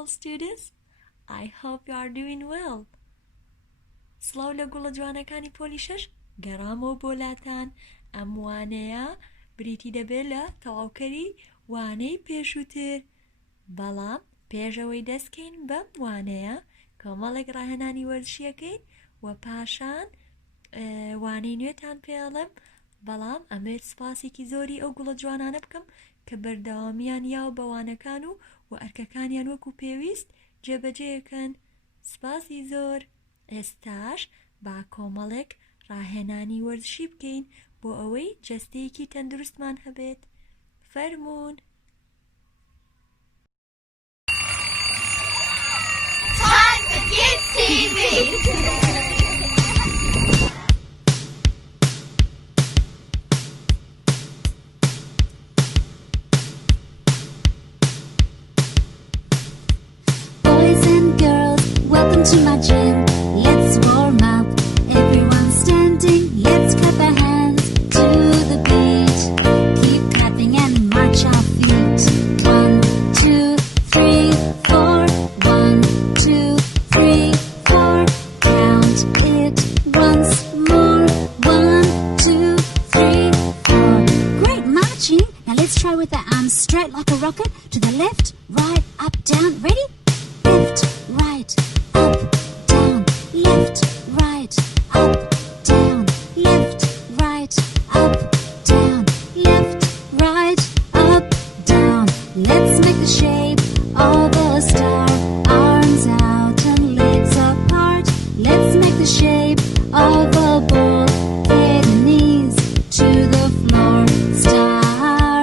beautiful students. I hope you are doing well. سڵاو لە گوڵە جوانەکانی پۆلی 6 گەڕامەوە بۆلاتان. ئەم وانەیە بریتی دەبێت لە تەواوکەری وانەی پێشووتر. بەڵام پێشەوەی دەستکەین بەم وانەیە کۆمەڵێک ڕاهێنانی وەرزشیەکەین و پاشان وانەی نوێتان پێڵم. بەڵام ئەمێت سپاسێکی زۆری ئەو گوڵە جوانانە بکەم کە بەردەوامیان یاو بەوانەکان و ئەرکەکانیان وەکو پێویست جێبەجێکەن. سپاسی زۆر. ئێستاش با کۆمەڵێک ڕاهێنانی وەرزشی بکەین بۆ ئەوەی جەستەیەکی تەندروستمان هەبێت. فەرموون. Time for Kids TV! Welcome to my gym. Let's warm up. Everyone standing. Let's clap our hands to the beat. Keep clapping and march our feet. 1, 2, 3, 4. 1, 2, 3, 4. Count it once more. 1, 2, 3, 4. Great marching. Now let's try with the arms straight like a rocket. To the left, right, up, down. Ready? Left, right, up, down, left, right, up, down, left, right, up, down, left, right, up, down. Let's make the shape of a star. Arms out and legs apart. Let's make the shape of a ball. Get the knees to the floor. Star,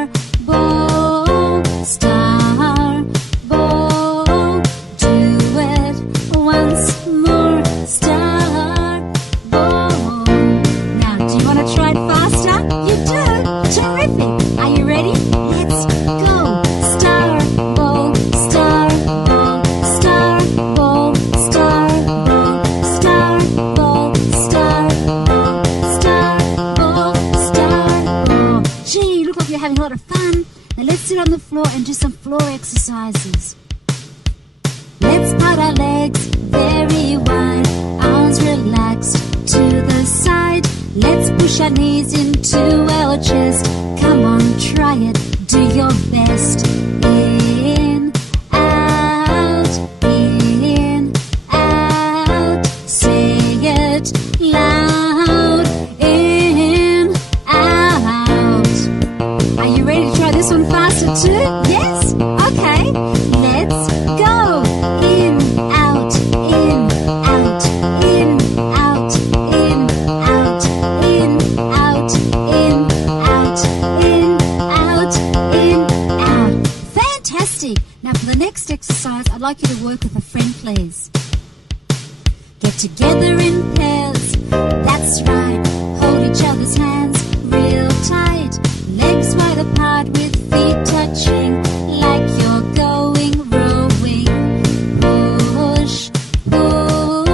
ball, star, ball. Do it once more. Star, ball. Now, do you want to try it faster? You do? Terrific. Are you ready? Let's go. Star, ball, star, ball, star, ball, star, ball, star, ball, star, ball, star, ball, star, ball. Gee, you look like you're having a lot of fun. Now let's sit on the floor and do some floor exercises. Let's part our legs very wide, arms relaxed to the side. Let's push our knees into our chest. Come on, try it, do your best. In, out, in, out. Say it loud. In, out. Are you ready to try this one faster too? Yes? Okay, let's go. In, out, in, out, in, out, in, out, in, out, in, out, in, out, in, out. Fantastic! Now for the next exercise, I'd like you to work with a friend, please. Get together in pairs, that's right. Hold each other's hands real tight. Legs wide apart with feet touching, like you're going rowing. Push, pull,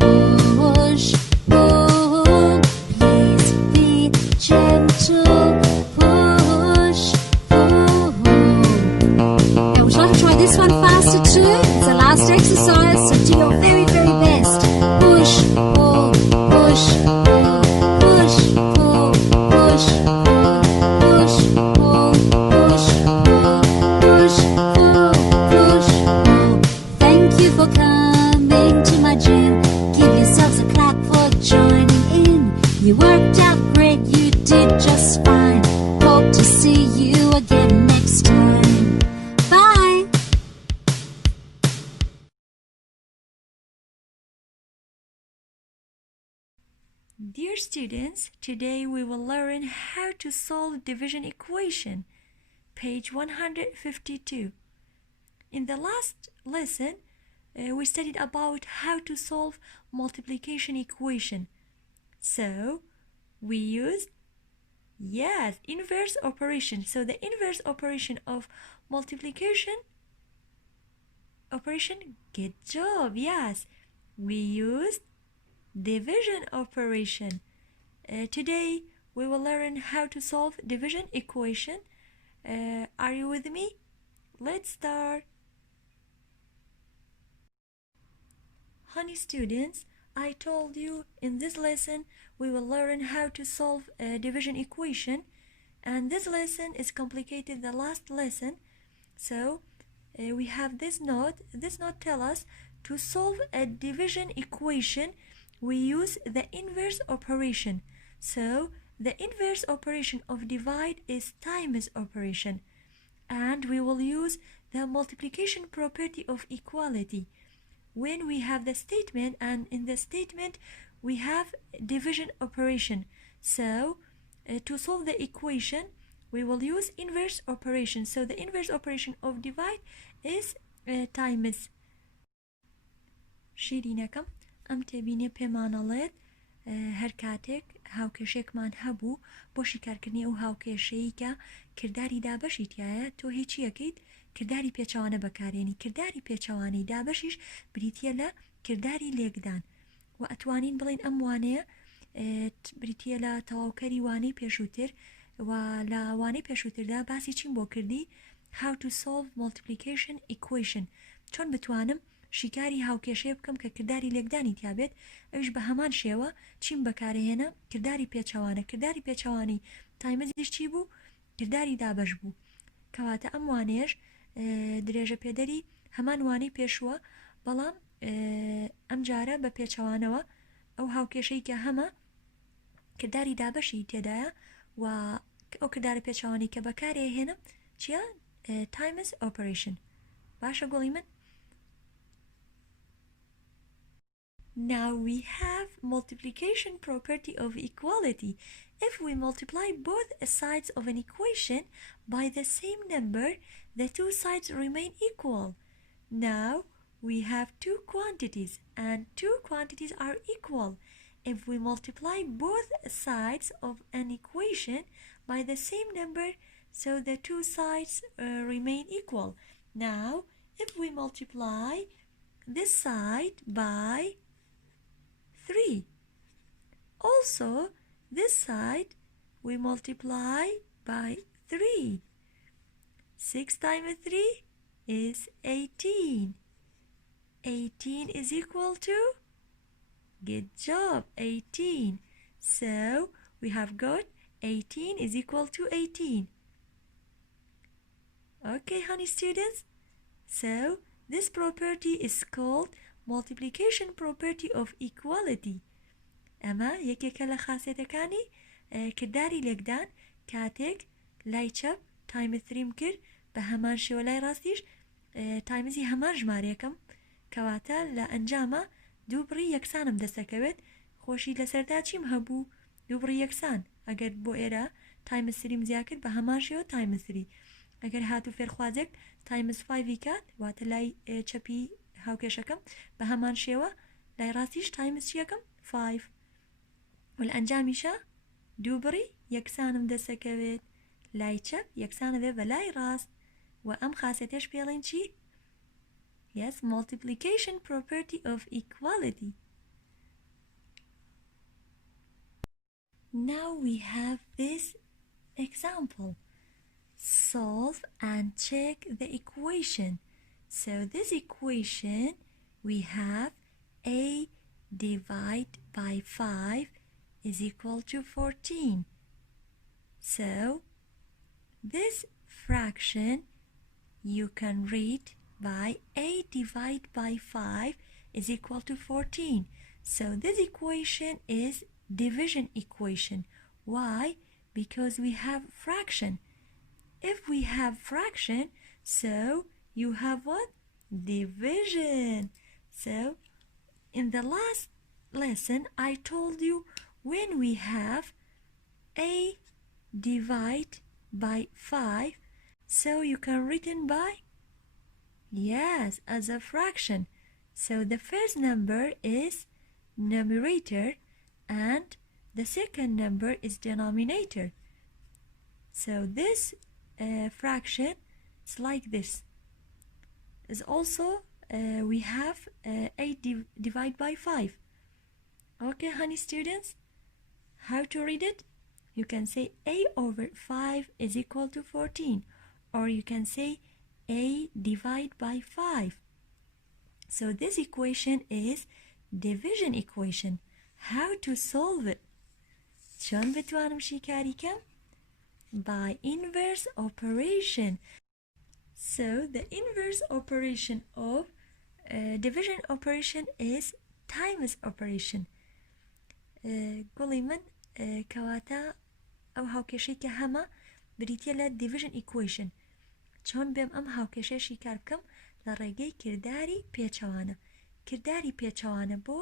push, pull. Please be gentle. Push, pull. Now would you like to try this one faster too? It's the last exercise, so do your very, very best. Push, pull, push, pull, push, pull, push, pull, push, pull, push, pull, push, pull, push, pull. Thank you for coming to my gym. Give yourselves a clap for joining in. You worked out great, you did just fine. Hope to see you again next time. Bye! Dear students, today we will learn how to solve division equation, page 152. In the last lesson, we studied about how to solve multiplication equation. So, we used, yes, inverse operation. So, the inverse operation of multiplication operation, good job, yes. We used division operation. Today we will learn how to solve division equation. Are you with me? Let's start. Honey students, I told you in this lesson we will learn how to solve a division equation, and this lesson is complicated the last lesson. So we have this note. This note tells us to solve a division equation we use the inverse operation. So the inverse operation of divide is times operation, and we will use the multiplication property of equality when we have the statement, and in the statement we have division operation. So to solve the equation we will use inverse operation. So the inverse operation of divide is times. شیرینەکەم ئەم تێبینێ پێمانەڵێت هەر کاتێک هاوکێشێکمان هەبوو بۆ شیکارکردنی ئەو هاوکێشەیە کە کردداری دابەشی تایە تۆ هیچی یەکەیت کردداری پێچەوانە بەکارێنی. کردداری پێچەوانی دابەشیش بریتە لە کردداری لێکدان و ئەتوانین بڵین ئەم وانەیە بریتە لە تەواوکەری وانەی پێشووتر و لە وانەی پێشووتردا باسی چیم بۆ کردی how to solve multiplication equation چۆن بتوانم شیکاری هاوکێشەیە بکەم کە کردداری لێکدانی تیابێت ئەوش بە هەمان شێوە چیم بەکارهێنە کردداری پێچەوانە. کردداری پێچەوانی تایمەزیش چی بوو کردداری دابەش بوو کەواتە ئەم وانەیەش درێژە پێدەری هەمان وانەی پێشووە بەڵام ئەم جارە بە پێچەوانەوە ئەو هاوکێشەی کە هەمە کردداری دابەشی تێدایە و ئەو کرددارە پێچەوانی کە بەکارهێنم چیە times operation. باشە گوڵی من. Now we have multiplication property of equality. If we multiply both sides of an equation by the same number, the two sides remain equal. Now we have two quantities and two quantities are equal. If we multiply both sides of an equation by the same number, so the two sides remain equal. Now if we multiply this side by 3. Also, this side we multiply by 3. 6 times 3 is 18. 18 is equal to? Good job, 18. So, we have got 18 is equal to 18. Okay, honey students? So, this property is called multiplication property of equality. ئەمە یەکێکە لە خاصێتەکانی کردداری لێکدان کاتێک لای چەپ تایمز 3 کرد بە هەمان شێوە لای ڕاستیش تایمزی هەمان ژمارەیەکەم کەواتە لە ئەنجامە دوو بڕی یەکسانم دەسەکەوێت. خۆشی لەسەردا چیم هەبوو دوو بڕی یەکسان. ئەگەر بۆ ئێرە تایمز 3 زیاد کرد بە هەمان شێوە تایمز 3. ئەگەر هاتو فێرخوازێک تایمز 5 کات واتە لای چەپی هاوکێشەکەم بە هەمان شێوە لای ڕاستیش تایمز چیەکەم 5 و لە ئەنجامیشە دوو بڕی یەکسانم دەسەکەوێت لای چەپ یەکسانە بێ بە لای ڕاست و ئەم خاصێتەش پێڵێن چی؟ Yes, multiplication property of equality. Now we have this example. Solve and check the equation. So this equation we have a divided by 5 is equal to 14. So this fraction you can read by a divided by 5 is equal to 14. So this equation is division equation. Why? Because we have fraction. If we have fraction, so you have what? Division. So in the last lesson I told you when we have a divided by 5, so you can written by, yes, as a fraction. So the first number is numerator and the second number is denominator. So this fraction is like this. Is also we have 8 divided by 5. Okay, honey students, how to read it? You can say a over 5 is equal to 14, or you can say a divided by 5. So this equation is division equation. How to solve it? چۆن بتوانم شیکاری کەم؟ By inverse operation. So the inverse operation of division operation is times operation. گوڵی من کەواتە ئەو هاوکێشەی کە هەمە بریتە لە division equation. چۆن بێم ئەم هاوکێشەی شیکار بکەم لە ڕێگەی کردداری پێچەوانە. کردداری پێچەوانە بۆ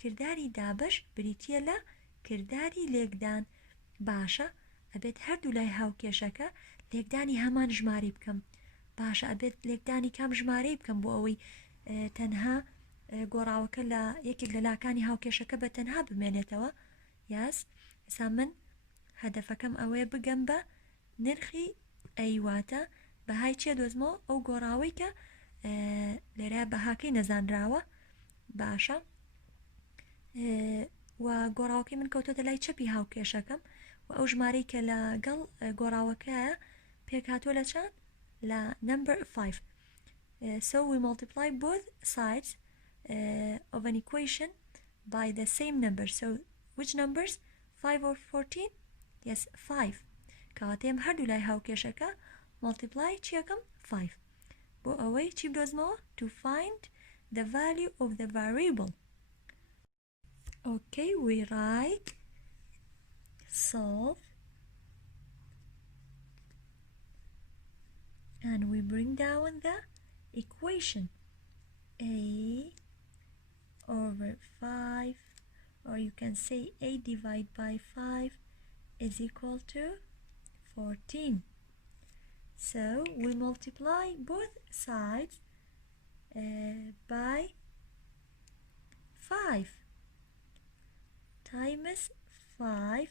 کردداری دابش بریتە لە کردداری لێکدان. باشە ئەبێت هەردوو لای هاوکێشەکە لێکدانی هەمان ژمارە بکەم. باشە ئەبێت لێکدانی کام ژمارەی بکەم بۆ ئەوەی تەنها گۆڕاوەکە لە یەکێک لە لاکانی هاوکێشەکە بە تەنها بمێنێتەوە. یاس ئێستا من هەدەفەکەم ئەوەیە بگەم بە نرخی ئەیواتە بەهای چێ دۆزمەوە ئەو گۆڕاوەی کە لێرە بەهاکەی نەزانراوە. باشە و گۆڕاوەکەی من کەوتۆتە لای چەپی هاوکێشەکەم و ئەو ژمارەی کە لەگەڵ گۆڕاوەکەیە پێک هاتووە لە چەند؟ لە number 5. So we multiply both sides of an equation by the same number. So which numbers? 5 or 14? Yes, 5. کەواتەیەم هەردوو لای هاوکێشەکە multiply چیەکەم؟ 5. بۆ ئەوەی چی بدۆزمەوە؟ To find the value of the variable. Okay, we write solve and we bring down the equation. A over 5, or you can say A divided by 5 is equal to 14. So we multiply both sides by 5 times 5,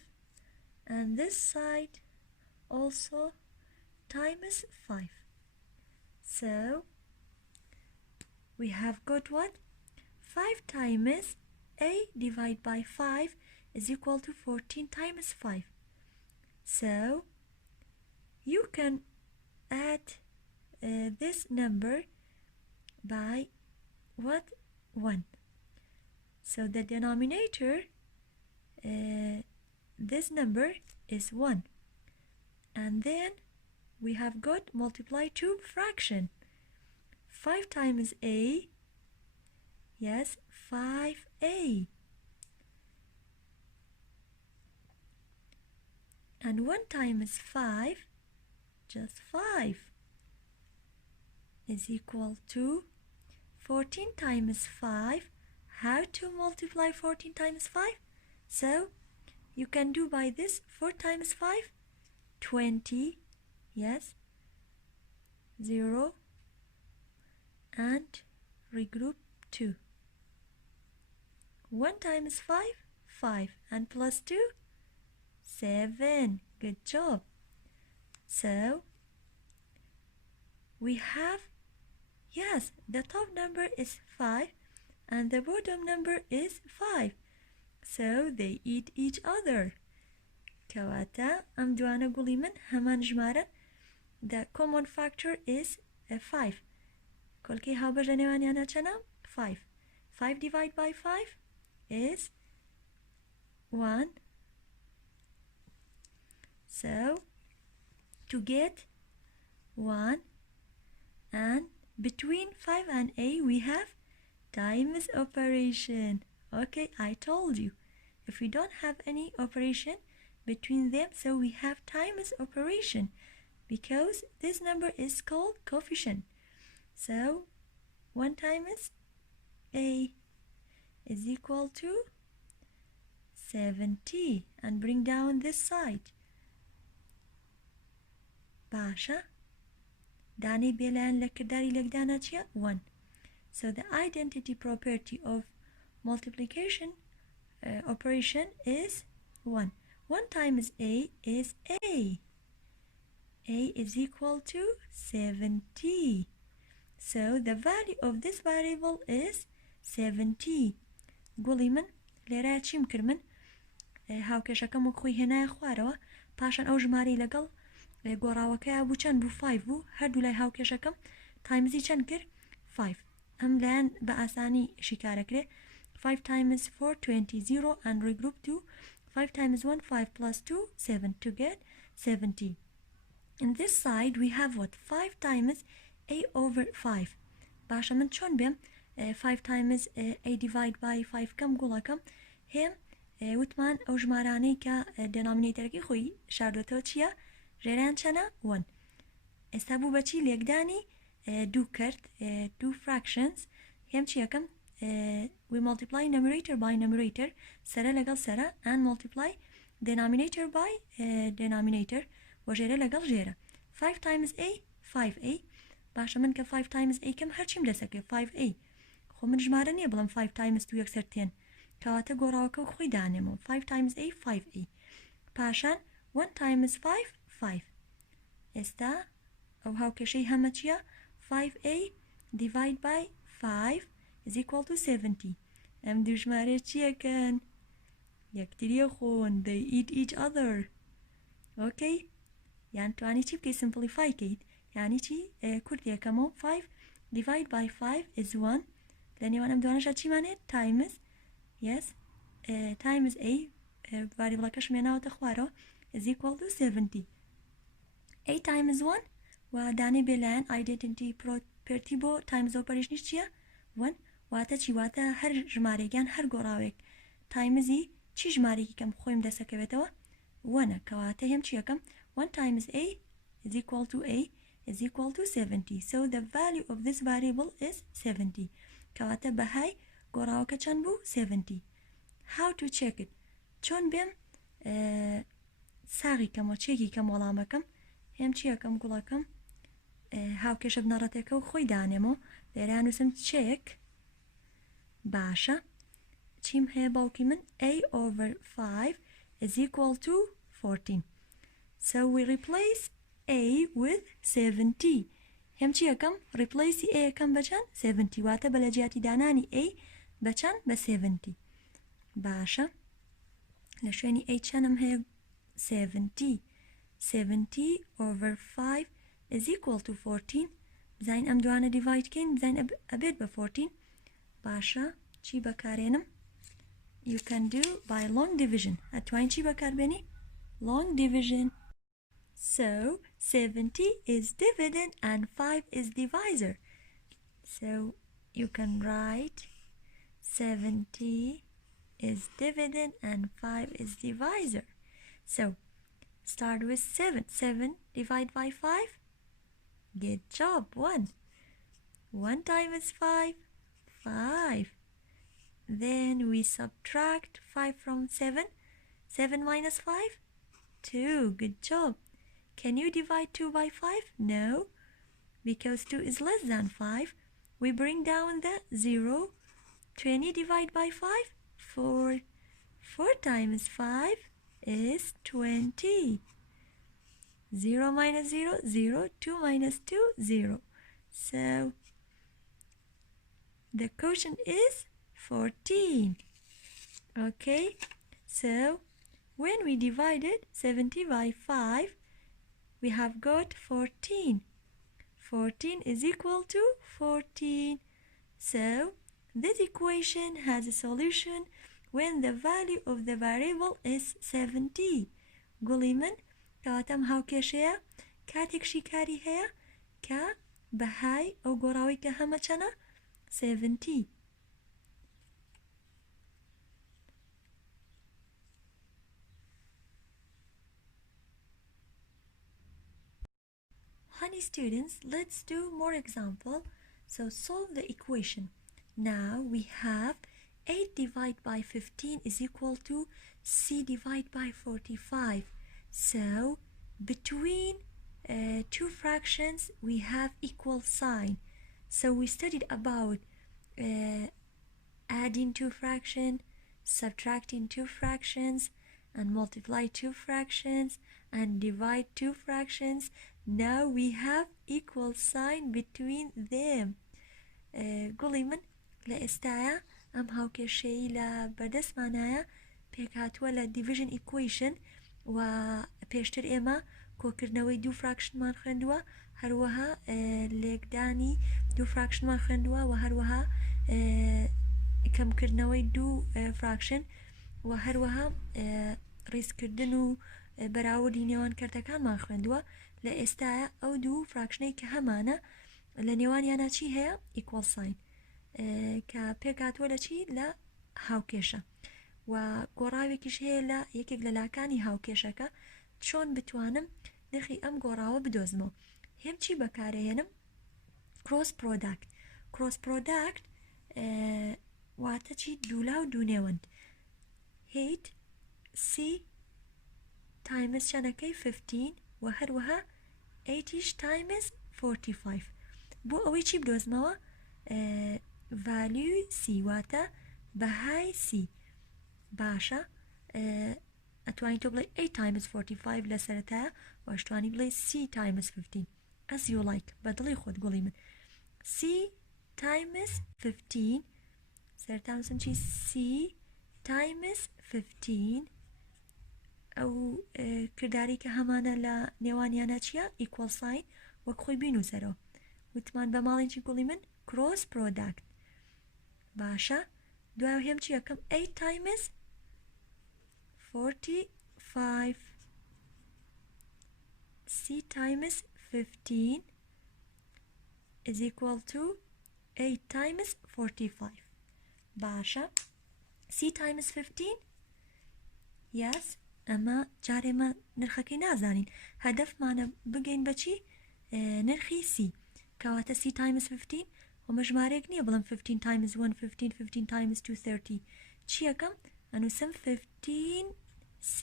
and this side also times 5. So we have got what? 5 times A divided by 5 is equal to 14 times 5. So you can add this number by what? 1. So the denominator, this number is 1. And then we have got multiply two fraction. 5 times A, yes, 5A. And 1 times 5, just 5, is equal to 14 times 5. How to multiply 14 times 5? So you can do by this 4 times 5, 20, yes, 0, and regroup 2. 1 times 5, 5, and plus 2, 7. Good job. So we have, yes, the top number is 5 and the bottom number is 5. So they eat each other. Kawata am duana guli min haman jmaran. The common factor is 5. Kolki haba janewani ana chana? 5. 5 divided by 5 is 1. So to get 1, and between 5 and A we have times operation. Okay, I told you if we don't have any operation between them, so we have times operation because this number is called coefficient. So 1 times A is equal to 70, and bring down this side. Basha Dani Belan Lekadari Legdana Chia 1. So the identity property of multiplication operation is 1. 1 times A is A. A is equal to 70. So the value of this variable is 70. Guliman Lera Chim Kirman How Kashakamu Hena Huarawa Pashan Ojmari Legal گۆڕاوەکە بوو چەند بوو 5 بوو هەردوو لای هاوکێشەکەم تایمزی چەند کرد 5 ئەم لایەن بە ئاسانی شیکارەکرێ 5 5 times 4 20 0 and regroup to 5 times 1 5 plus 2 7 to get 70. In this side we have what 5 times a over 5. باشا من چون بیم 5 times a divide by 5 کم گوڵا کم هێم وتمان ئەو ژمارانەی کە دێنامینێتەرەکەی خۆی شاردوێتەوە چییە؟ ژێران چەنە؟ 1. ئێستا بوو بەچی لێکدانی دوو کرد دوو fractions هێم چی یەکەم we multiply numerator by numerator سەرە لەگەڵ سەرە and multiply denominator by denominator و ژێرە لەگەڵ ژێرە 5 times a 5a باشە من کە 5 times a کەم هەرچیم لەسەکەی 5a خۆ من ژمارە نییە بڵم 5 times 2 یەکسەر تێن کەواتە گۆڕاوەکە خۆی دانێمەوە 5 times a 5a پاشان 1 times 5 5 ئێستا ئەو هاوکێشەی هەمە چییە 5a divide by 5 is equal to 70 ئەم دوو ژمارە چیەکەن یەکتریە خۆن they eat each other okay یان توانی چی بکەی simplify کەیت یعنی چی کورت یەکەمەوە 5 divide by 5 is 1 لە نێوان ئەم دوانەشە چیمانێت times yes times a variableەکەش مێناوەتە خوارەوە is equal to 70 a times 1 و دانێ بێلایەن identity property بۆ times operation چییە 1 واتە چی واتە هەر ژمارەیەکیان هەر گۆڕاوێک تایمزی چی ژمارەیەکی کەم خۆیم دەسەکەوێتەوە 1 کەواتە هێم چی یەکەم 1 times a is equal to a is equal to 70 so the value of this variable is 70 کەواتە بەهای گۆڕاوەکە چەند بوو 70 how to check it چۆن بێم ساغی کەم و چێکی کەم وەڵامەکەم هێم چی یەکەم گوڵەکەم هاوکێشە بنەڕەتەکە و خۆی دانێمەوە لێرە نووسم check باشە چیم هەیە باوکی من a over 5 is equal to 14 so we replace a with 70 هێم چی یەکەم replace a یەکەم بەچەند 70 واتە بە لە جیاتی دانانی a بەچەند بە 70 باشە لە شوێنی a چەندم هەیە 70 70 over 5 is equal to 14 بزاین ئەم دوانە divide کەین بزاین ئەبێت بە 14 باشە چی بەکارێنم you can do by long division ئەتوانین چی بەکاربێنی long division so 70 is dividend and 5 is divisor so you can write 70 is dividend and 5 is divisor so start with 7 7 divide by 5 good job 1 1 times 5 5 then we subtract 5 from 7 7 minus 5 2 good job can you divide 2 by 5 no because 2 is less than 5 we bring down the 0 20 divide by 5 4 4 times 5 is 20 0 minus 0 0 2 minus 2 0 so the quotient is 14 okay so when we divided 70 by 5 we have got 14 14 is equal to 14 so this equation has a solution when the value of the variable is 70 گوڵی من کەواتەم هاوکێشەیە کاتێکشی کاری هەیە کە بەهای ئەو گۆڕاوی کە هەمە چەنە 70 Honey students, let's do more example. So solve the equation. Now we have 8 divided by 15 is equal to c divided by 45. So between two fractions we have equal sign. So we studied about adding two fractions, subtracting two fractions, and multiply two fractions, and divide two fractions. Now we have equal sign between them. گوڵی من لە ئێستاە ئەم هاوکێشەی لە بەردەستمانایە پێکهاتووە لە division equation و پێشتر ئێمە کۆکردنەوەی دوو فراکشنمان خوێندووە هەروەها لێکدانی دوو فراکشنمان خوێندووە و هەروەها کەمکردنەوەی دوو فراکشن و هەروەها ڕیزکردن و بەراوردی نێوان کەرتەکانمان خوێندووە لە ئێستاە ئەو دوو فراکشنەی کە هەمانە لە نێوانیانە چی هەیە ئیکۆڵ ساین کە پێکاتوە لە چی لە هاوکێشە و گۆڕاوێکیش هەیە لە یەکێک لە لاکانی هاوکێشەکە چۆن بتوانم نرخی ئەم گۆڕاوە بدۆزمەوە هێم چی بەکارهێنم کڕۆس پرۆداکت واتە چی دوولا و دوونێوەند هیت سی تایمز چەنەکەی 15 و هەروەها 8 تایمز 45 بۆ ئەوەی چی بدۆزمەوە ڤالیوی سی واتە بەهای سی باشە ئەتوانی تۆ بڵێ 8 تایمز 45 لە سەرەتایە واشتوانی بڵێ سی تایمز 15 as you like بە دڵی خۆت گوڵی من سی تایمز 15 سەرتامسم چی سی تایمز 15 ئەو کردداری کە هەمانە لە نێوانیانە چییە ئیکۆڵ ساین وەک خۆی بینوسەرەوە وتمان بە ماڵێکی گوڵی من کڕۆس پرۆداکت باشە دوای هێم چی یەکەم 8 تایمز 45 C times 15 is equal to 8 times 45 باشە C times 15 yes ئەمە جارێمە نرخەکەی نازانین هەدەفمانە بگەین بەچی نرخی C کەواتە C times 15 ومە ژمارەیەک نییە بڵم 15 times 1 15 15 times 2 30 چی یەکەم ئەنووسم 15 C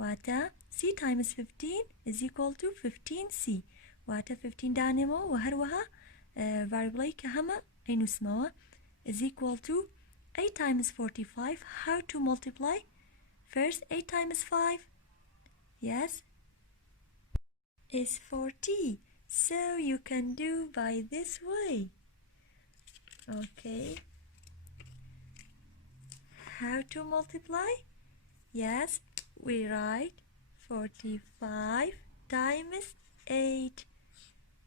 واتە C times 15 is equal to 15C واتە 15 دانێمەوە و هەروەها variable کە هەمە ئەینووسمەوە is equal to 8 times 45 how to multiply first 8 times 5 yes is 40 so you can do by this way okay how to multiply yes we write 45 times 8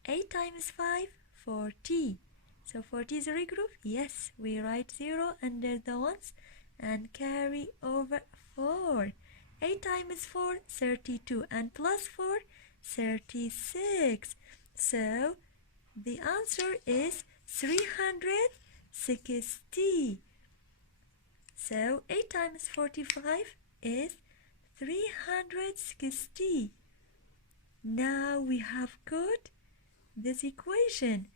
8 times 5 40 so 40 is a right group yes we write 0 under the ones and carry over 4 8 times 4 32 and plus 4 36 so the answer is 360 so 8 times 45 is 360 now we have got this equation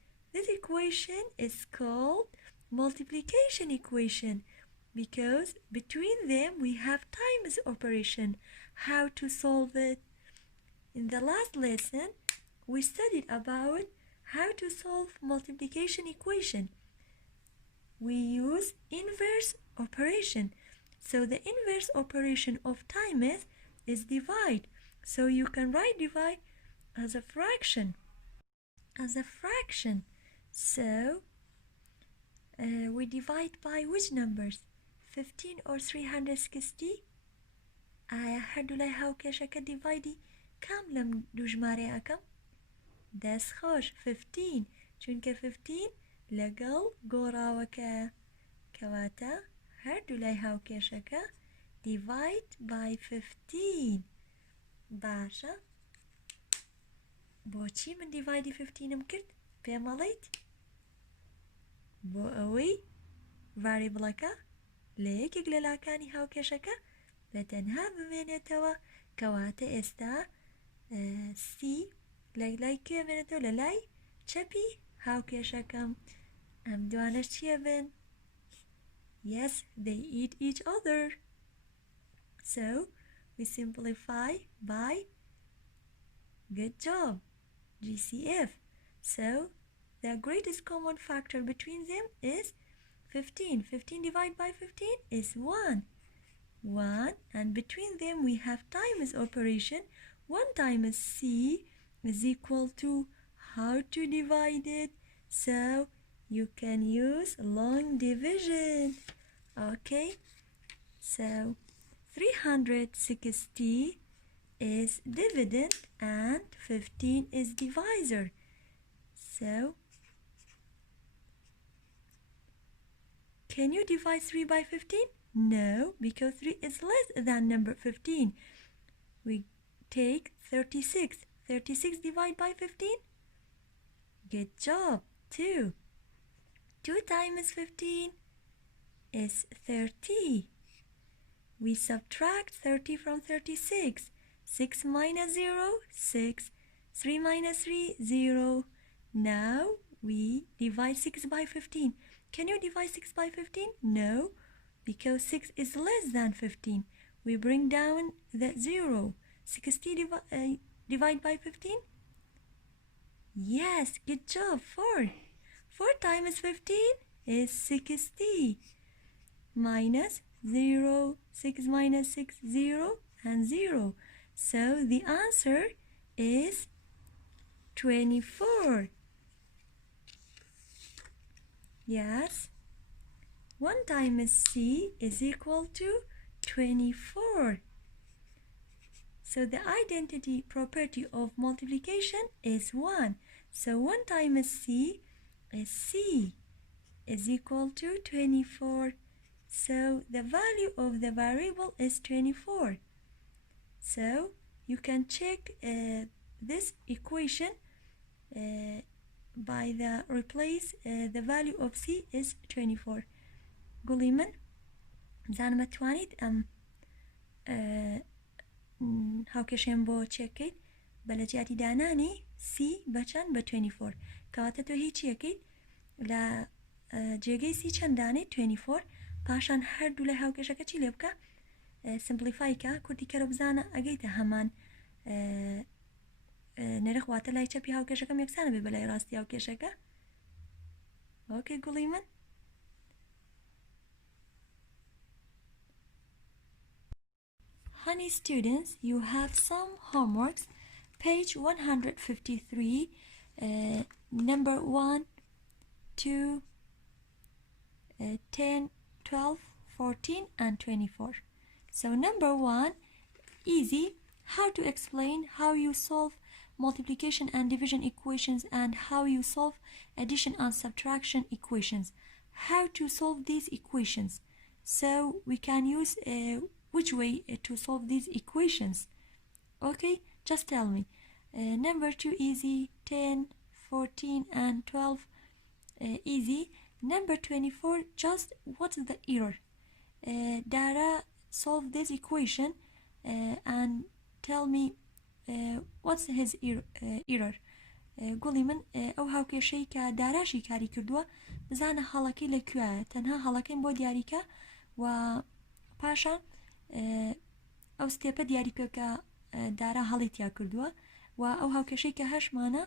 is called multiplication equation because between them we have times operation how to solve it in the last lesson we studied about how to solve multiplication equation we use inverse operation so the inverse operation of times is divide so you can write divide as a fraction so we divide by which numbers 15 or 360 ئایا هەردوو لای هاوکێشەکە دیڤایدی کام لەم دوو ژمارەیەکەم دەستخۆش 15 چونکە 15 لەگەڵ گۆڕاوەکە کەواتە هەردوو لای هاوکێشەکە divide by 15 باشە بۆچی من دیڤایدی 15م کرد پێمەڵیت بۆ ئەوەی ڤاریبڵەکە لە یەکێک لە لاکانی هاوکێشەکە بە تەنها بمێنێتەوە کەواتە ئێستا سی لە لای کێ بێنێتەوە لە لای چەپی هاوکێشەکەم ئەم دوانە چیە بن yes they eat each other so we simplify by good job GCF so the greatest common factor between them is 15 divided by 15 is 1 and between them we have times operation 1 times C is equal to how to divide it so you can use long division okay so 360 is dividend and 15 is divisor so K Can you divide 3 by 15? No, because 3 is less than number 15. We take 36. 36 divide by 15? Good job. 2. 2 times 15 is 30. We subtract 30 from 36. 6 minus 0, 6. 3 minus 3, 0. Now we divide 6 by 15. Can you divide 6 by 15? No, because 6 is less than 15. We bring down the 0. 60 divide by 15? Yes, good job. 4. 4 times 15 is 60. Minus 0. 6 minus 6, 0 and 0. So the answer is 24. Yes. 1 times C is equal to 24. So the identity property of multiplication is 1. So 1 times C is equal to 24. So the value of the variable is 24. So you can check this equation by the replace the value of C is 24. قولي من زانم توانید هاوکێشێن بۆ چێکەیت بە لە جیاتی دانانی C بەچەند بە 24 کەواتە تۆ هیچ یەکەیت لە جێگەی C چەند دانێت 24 پاشان هەردوو لە هاوکێشەکە چی لێ بکە سمپلیفایکە کوردی کەرە بزانە ئەگەیتە هەمان نرخ واتە لای چەپی هاوکێشەکەم یەکسانە بێ بە لای ڕاستی هاوکێشەکە ئۆکەی گوڵی من Honey students, you have some homeworks. Page 153, number 1, 2, 10, 12, 14, and 24. So number 1, easy. How to explain how you solve multiplication and division equations and how you solve addition and subtraction equations. How to solve these equations. So we can use which way to solve these equations. Okay, just tell me. Number 2 easy, 10, 14 and 12 easy. Number 24, just what's the error? Dara, solve this equation and tell me what's his error. قولي من ئەو هاوکێشەی کە داراشی کاری کردووە بزانە هەڵەکەی لەکوێیە تەنها هەڵەکەیم بۆ دیاریکە و پاشان ئەو ستێپە دیاریکە کە دارا هەڵی تیا کردووە و ئەو هاوکێشەی کە هەشمانە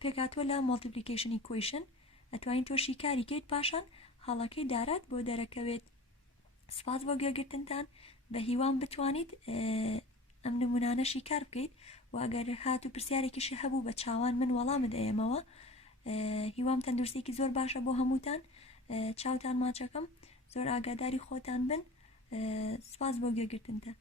پێکاتوە لە multiplication equation ئەتوانین تۆشی کاری کەیت پاشان هەڵەکەی دارات بۆ دەرەکەوێت. سپاس بۆ گوێگرتنتان بە هیوان بتوانیت ئەم نمونانەشی کار بکەیت و ئەگەر هات و پرسیارێکیشی هەبوو بە چاوان من وەڵامت ئەێمەوە هیوام تەندروستێکی زۆر باشە بۆ هەمووتان چاوتان ماچەکەم زۆر ئاگاداری خۆتان بن سپاس بۆ گوێگرتنتان